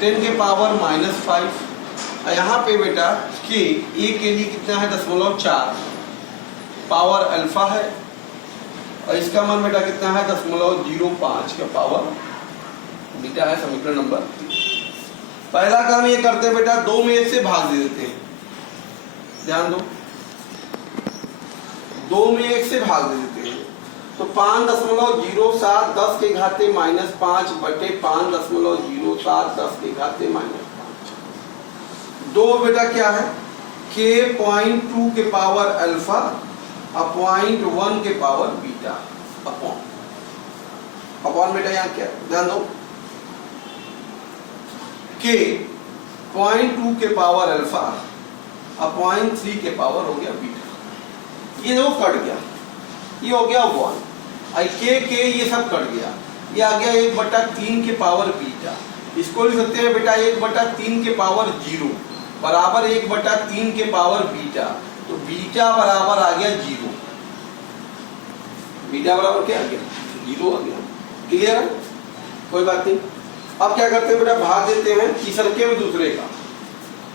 10 के पावर -5 यहाँ पे बेटा के A के लिए कितना है 0.4 पावर अल्फा है और इसका मान बेटा कितना है 0.05 का पावर बीटा है। समीकरण नंबर पहला काम ये करते हैं बेटा 2 में 1 से भाग दे देते हैं, ध्यान दो 2 में 1 से भाग दे देते हैं तो 5.07 10 के घाते -5 बटे 5.07 10 के घाते -5। 2 बेटा क्या है के 0.2 के पावर अल्फा और 0.1 के पावर बीटा अपॉन बेटा यहाँ क्या ध्यान दो के 0.2 के पावर अल्फा और 0.3 के पावर हो गया बीटा। ये देखो कट गया, ये हो गया 1 के ये सब कट गया, ये आ गया 1/3 के पावर बीटा। इसको लिख सकते हैं बेटा 1/3 के पावर 0 बराबर 1/3 के पावर बीटा। तो बीटा बराबर आ गया 0, बीटा बराबर क्या आ गया 0 आ गया। क्लियर है? कोई बात नहीं। अब क्या करते हैं बेटा भाग देते हैं तीसरे में दूसरे का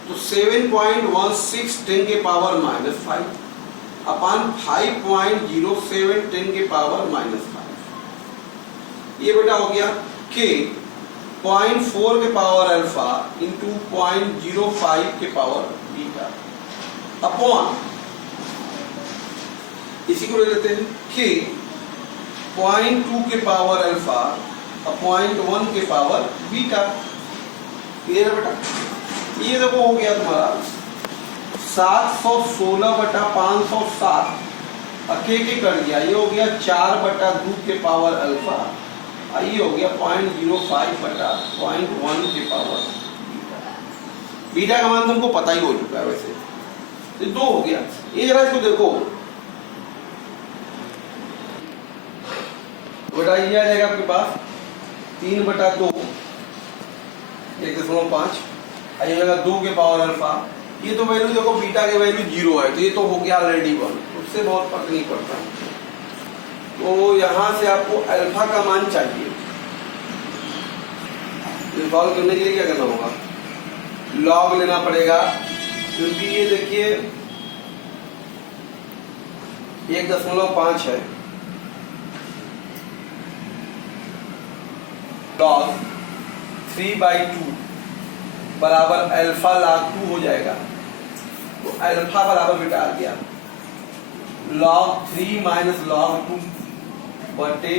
तो 7.16 10 के पावर -5 अपान 5.07 10 के पावर -5। ये बेटा हो गया k 0.4 के पावर अल्फा इंटू 0.05 के पावर बीटा अपॉन, इसी को ले लेते हैं k 0.2 के पावर अल्फा और 0.1 के पावर बीटा। क्लियर है बेटा? ये देखो हो गया तुम्हारा 716/507 के कर दिया, ये हो गया 4/2 के पावर अल्फा, ये हो गया 0.05/0.1 के पावर बीटा। बीटा का मान तुमको पता ही हो चुका है वैसे, तो 2 हो गया। ये जरा इसको देखो बेटा, ये आ जाएगा आपके पास 3/2 1.5, ये हो जाएगा 2 के पावर अल्फा। ये तो वैल्यू देखो बीटा के वैल्यू 0 है, तो ये तो हो गया ऑलरेडी 1, उससे बहुत फर्क नहीं पड़ता। तो यहां से आपको अल्फा का मान चाहिए, सॉल्व करने के लिए क्या करना होगा, लॉग लेना पड़ेगा, क्योंकि ये देखिए 1.5 है, लॉग 3/2 बराबर अल्फा log 2 हो जाएगा। तो अल्फा बराबर बेटा आ गया log 3 माइनस log 2 बटे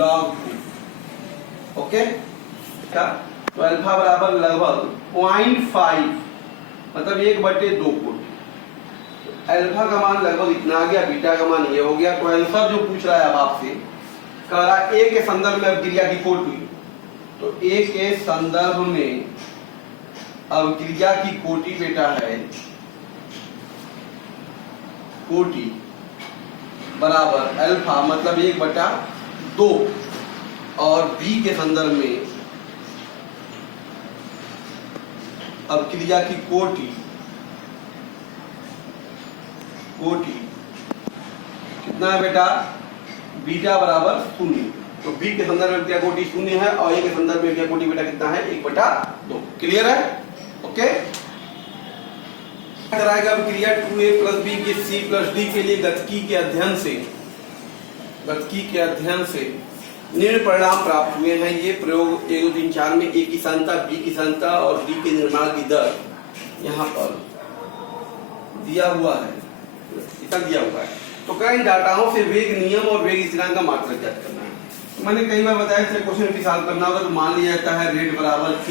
log 2। ओके, क्या? तो अल्फा बराबर लगभग 0.5 मतलब 1/2 कोटि। अल्फा का मान लगभग इतना आ गया, बीटा का मान ये हो गया। तो आंसर जो पूछ रहा है अब आपसे, कह रहा ए के संदर्भ में अभिक्रिया की कोटि, तो ए के संदर्भ में अभिक्रिया की कोटि बेटा है कोटि बराबर अल्फा मतलब 1/2, और बी के संदर्भ में अभिक्रिया की कोटि कितना है बेटा, बीटा बराबर 0। तो बी के संदर्भ में अभिक्रिया कोटि 0 है, और ए के संदर्भ में अभिक्रिया कोटि बेटा कितना है, 1/2। क्लियर है? ओके, कराएगा अभिक्रिया 2a + b के c + d के लिए गतिकी के अध्ययन से निम्न परिणाम प्राप्त हुए हैं। ये प्रयोग 1 2 3 4 में a की सांद्रता, b की सांद्रता और d के निर्माण की दर यहाँ पर दिया हुआ है, इतना दिया हुआ है। तो कई डाटाओं से वेग नियम और वेग स्थिरांक का मात्रक ज्ञात करना है। मैंने कई बार बताया था, क्वेश्चन भी सॉल्व करना होगा तो मान लिया जाता है रेट बराबर k,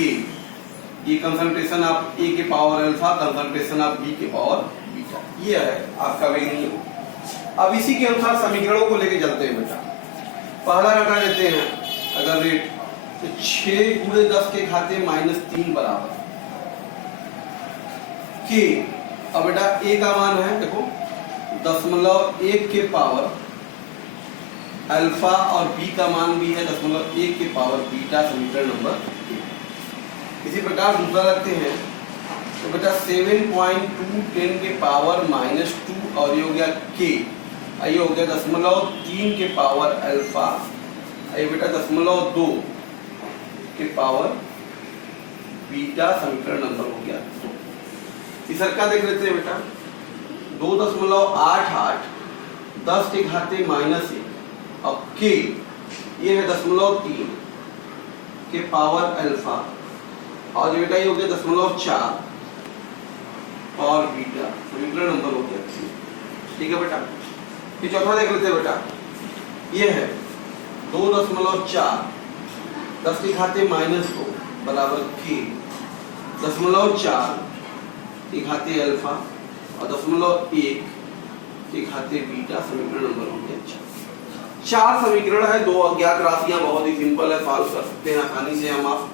ये कंसंट्रेशन ऑफ ए के power alpha, concentration of b के पावर बीटा, ये है आपका वेग नियम। अब इसी के अनुसार समीकरणों को लेके चलते हैं बेटा। पहला रटा लेते हैं अगर रेट, तो 6 × 10 के घाते -3 बराबर के। अब बेटा ए का मान है देखो 0.1 के पावर अल्फा, और बी का मान भी है 0.1 के पावर बीटा, समीकरण नंबर 1। इसी प्रकार दूसरा रखते हैं, तो बेटा 7.2 10 के पावर -2, और ये हो गया के, ये हो गया 0.3 के पावर अल्फा, ये बेटा 0.2 के पावर बीटा, समीकरण नंबर हो गया 2। तीसरा का देख लेते हैं बेटा, 2.88 10 के घाते -1, अब के ये है 0.3 के पावर अल्फा, और ये बेटा ये हो गया 0.4 और बीटा, समीकरण नंबर हो गया 3। ठीक है बेटा, फिर चौथा देख लेते हैं बेटा, ये है 2.4 10 के घाते -2 बराबर के 0.4 के घाते अल्फा और 0.1 के घाते बीटा, समीकरण नंबर हो गया 4। 4 समीकरण है, 2 अज्ञात राशियां, बहुत ही सिंपल है, सॉल्व कर सकते हैं आसानी से हम आप।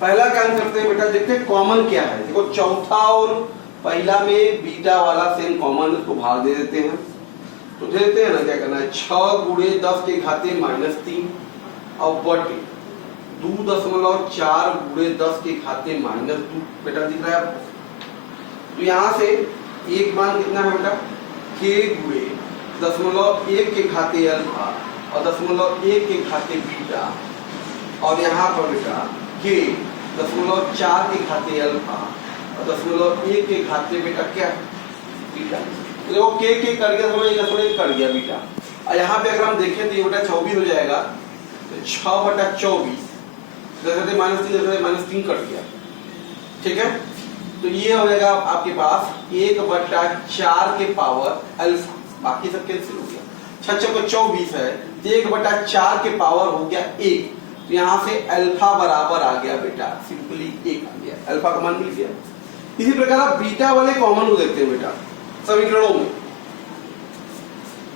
पहला काम करते हैं बेटा, देखते हैं कॉमन क्या है। देखो चौथा और पहला में बीटा वाला सेम कॉमन, उसको भाग दे देते हैं। तो देखते हैं ना क्या करना है, 6 × 10 के घाते -3 और बटे 2.4 × 10 के घाते -2 बेटा दिख रहा है आपको। तो यहाँ से एक मान कितना है बेटा, k × 0.1 के घाते अल्फा और 0.1 के घाते बीटा, और यहाँ पर बेटा k 0.4 के घाते अल्फा और 0.1 के घाते बेटा क्या बीटा। तो देखो के कट गया, थोड़ा कट गया बीटा। और यहाँ पे अगर हम देखें तो ये बेटा 24 हो जाएगा, तो 6/24 -3 कट गया, ठीक है। तो ये हो जाएगा आपके पास 1/4 के पावर अल्फा, बाकी सब कैंसिल हो गया। 6×24 है, 1/4 के पावर हो गया 1, तो यहाँ से अल्फा बराबर आ गया बेटा सिंपली 1 आ गया, अल्फा का मान मिल गया। इसी प्रकार आप बीटा वाले कॉमन को देखते हैं बेटा समीकरणों में।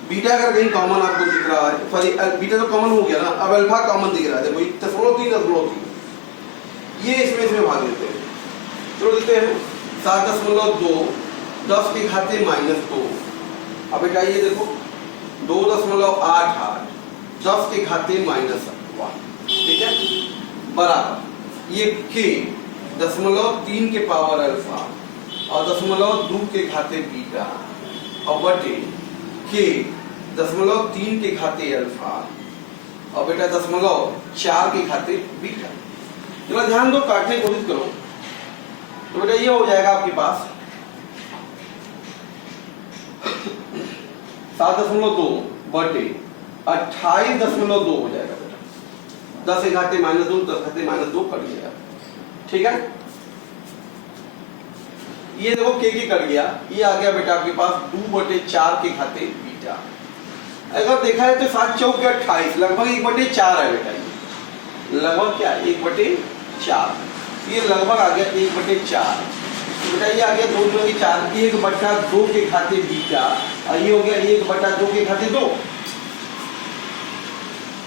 बीटा अगर कहीं कॉमन आपको दिख रहा है, सॉरी बीटा तो कॉमन हो गया ना, अब अल्फा कॉमन दिख रहा है, देखो 0.3 ये इसमें भाग देते हैं। चलो देखते हैं 7.2 10 के घाते -2। अब बेटा ये देखो 2.88 10 के घाते -1, ठीक है, बराबर ये के 0.3 के पावर अल्फा और 0.2 के घाते बीटा और बटे के 0.3 के घाते अल्फा और बेटा 0.4 के घाते बीटा। जरा ध्यान दो, काटने की कोशिश करो, तो बेटा ये हो जाएगा आपके पास 7.2 बटे 28.2 हो जाएगा बेटा, 10 के घाते -2 10 घाते -2 कट गया, ठीक है। ये देखो के कट गया, ये आ गया बेटा आपके पास 2/4 के घाते बीटा। अगर देखा है तो 7 चौक 28 लगभग 1/4 है बेटा, ये लगभग क्या 1/4, ये लगभग आ गया 1/4। बेटा ये आ गया 2 2 के 4, 1/2 के घाते बीटा और ये हो गया 1/2 के घाते 2।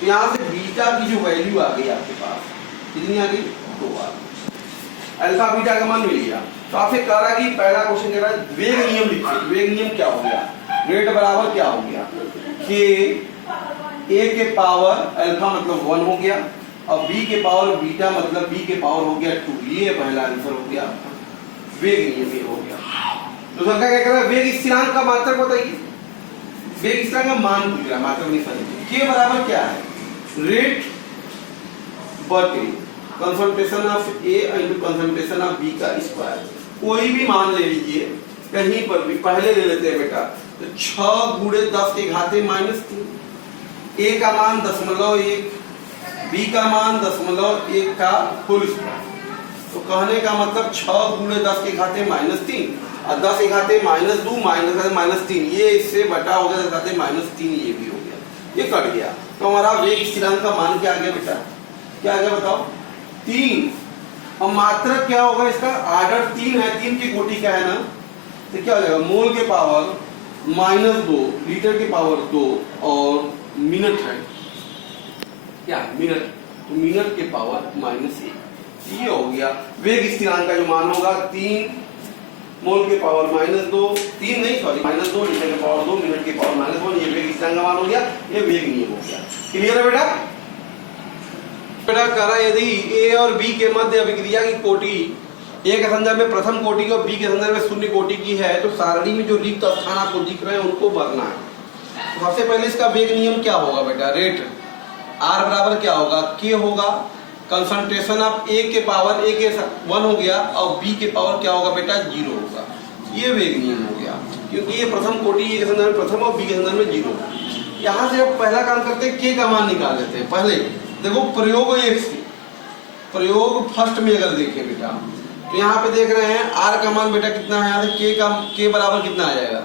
यहाँ से बीटा की जो वैल्यू आ गई आपके पास कितनी आ गई 2 आ गई, अल्फा बीटा का मान मिल गया। तो आपसे कह रहा है कि पहला क्वेश्चन कह रहा है वेग नियम लिखिए। वेग नियम क्या हो गया, रेट बराबर क्या हो गया कि ए के पावर अल्फा मतलब 1 हो गया और बी के पावर बीटा मतलब बी के पावर हो गया 2। ये पहला आंसर हो गया, वेग नियम ये हो गया। तो क्या कह रहा है, वेग स्थिरांक का मात्रक बताइए, वेग स्थिरांक का मान पूछ रहा है, मात्रक नहीं समझिए। के बराबर क्या है, रेट बटे concentration of a into concentration of b का स्क्वायर। कोई भी मान ले लीजिए कहीं पर भी, पहले ले लेते हैं बेटा, तो 6 × 10 के घाते -3, ए का मान 0.1, बी का मान 0.1 का फुल स्क्वायर। तो कहने का मतलब 6 × 10 के घाते -3 और 10 के घाते -2 -3, ये इससे बटा हो गया 10 के घाते -3, ये भी हो गया, ये कट गया। तो हमारा वेग स्थिरांक का मान क्या आ गया बेटा, क्या आ गया बताओ 3। और मात्रक क्या होगा इसका, आर्डर 3 है, 3 की कोटि क्या है ना, तो क्या हो जाएगा मोल के पावर -2, लीटर के पावर 2 और मिनट है क्या मिनट, तो मिनट के पावर -1। ये हो गया वेग स्थिरांक का जो मान होगा 3 मोल के पावर -2, 3 नहीं सॉरी -2 लीटर के पावर 2 मिनट के पावर -1, ये वेग स्थिरांक का मान हो गया, ये वेग नियम हो गया। क्लियर है बेटा। बेटा कह रहा है यदि ए और बी के मध्य अभिक्रिया की कोटि ए के संदर्भ में प्रथम कोटि की और बी के संदर्भ में शून्य कोटि की है, तो सारणी में जो रिक्त स्थान आपको दिख रहे हैं उनको भरना है। तो सबसे पहले इसका वेग नियम क्या होगा बेटा, रेट आर बराबर क्या होगा, के होगा, कंसंट्रेशन ऑफ ए के पावर ए के 1 हो गया और बी के पावर क्या होगा बेटा 0 होगा। ये वेग नियम हो गया, क्योंकि ये प्रथम कोटि ए के संदर्भ में प्रथम और बी के संदर्भ में 0। यहाँ से अब पहला काम करते हैं, के का मान निकाल लेते हैं। पहले देखो प्रयोग 1 से, प्रयोग फर्स्ट में अगर देखें बेटा, तो यहाँ पे देख रहे हैं आर का मान बेटा कितना है, यहाँ से के बराबर कितना आ जाएगा,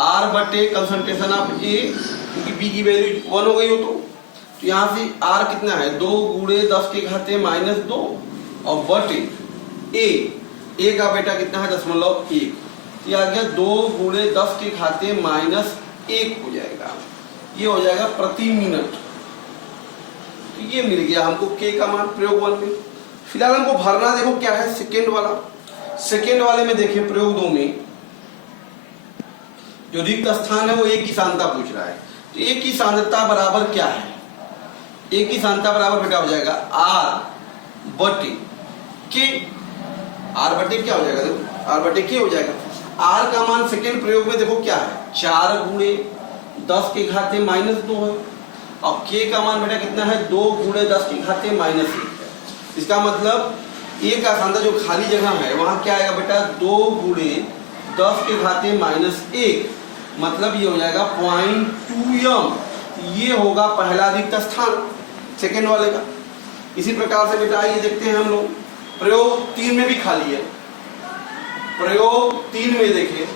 आर बटे कंसंट्रेशन ऑफ ए, क्योंकि बी की वैल्यू 1 हो गई हो, तो यहाँ से आर कितना है 2 × 10 के घाते -2 और बटे ए का बेटा कितना है 0.1, ये आ गया 2 × 10 के घाते -1 हो जाएगा, ये हो जाएगा प्रति मिनट। तो ये मिल गया हमको के का मान प्रयोग 1 में। फिलहाल हमको भरना देखो क्या है सेकेंड वाला, सेकेंड वाले में देखें प्रयोग 2 में जो रिक्त स्थान है वो ए की सांद्रता पूछ रहा है। तो ए की सांद्रता बराबर क्या है, ए की सांद्रता बराबर बेटा हो जाएगा आर बटे के, आर बटे क्या हो जाएगा, देखो आर बटे के हो जाएगा। आर का मान सेकेंड प्रयोग में देखो क्या है 4 × 10 के घाते -2 है और के का मान बेटा कितना है 2 × 10 के घाते -1 है। इसका मतलब ए का सांद्रता जो खाली जगह है वहां क्या आएगा बेटा 2 × 10 के घाते -1 मतलब ये हो जाएगा 0.2m। ये होगा पहला रिक्त स्थान सेकेंड वाले का। इसी प्रकार से बेटा ये देखते हैं हम लोग प्रयोग 3 में भी खाली है। प्रयोग 3 में देखिए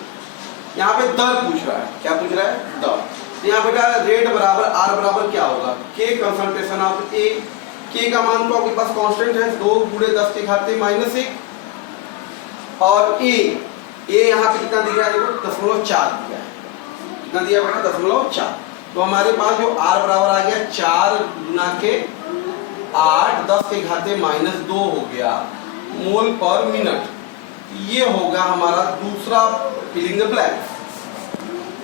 यहाँ पे दर पूछ रहा है। क्या पूछ रहा है? दर। तो यहाँ बेटा रेट बराबर आर बराबर क्या होगा? के कंसंट्रेशन ऑफ ए। के का मान तो आपके पास कांस्टेंट है 2 × 10 के घाते -1 और ए यहाँ पे कितना दिया है? देखो 0.4 दिया है। कितना दिया बेटा? 0.4। तो हमारे पास जो आर बराबर आ गया 4 × 8 10 के घाते -2 हो गया मोल पर मिनट। ये होगा हमारा दूसरा फिलिंग द ब्लैंक।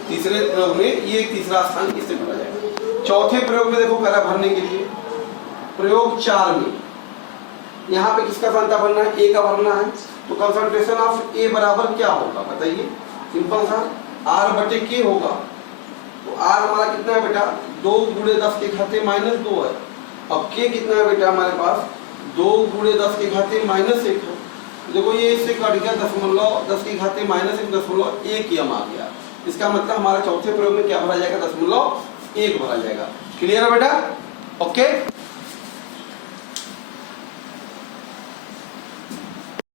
तीसरे प्रयोग में ये तीसरा स्थान इससे भरा जाएगा। चौथे प्रयोग में देखो पहला भरने के लिए प्रयोग 4 में यहाँ पे किसका सांता भरना है? ए का भरना है। तो कंसंट्रेशन ऑफ ए बराबर क्या होगा बताइए? सिंपल सा आर बटे के होगा। तो आर हमारा कितना है बेटा? 2 × 10 के घाते -2 है। अब के कितना है बेटा हमारे पास? 2 × 10 के घाते -1 है। देखो ये इससे कट गया 10 के घाते -1.1 आ गया। इसका मतलब हमारा चौथे प्रयोग में क्या भरा जाएगा? 0.1 भरा जाएगा। क्लियर है बेटा? ओके।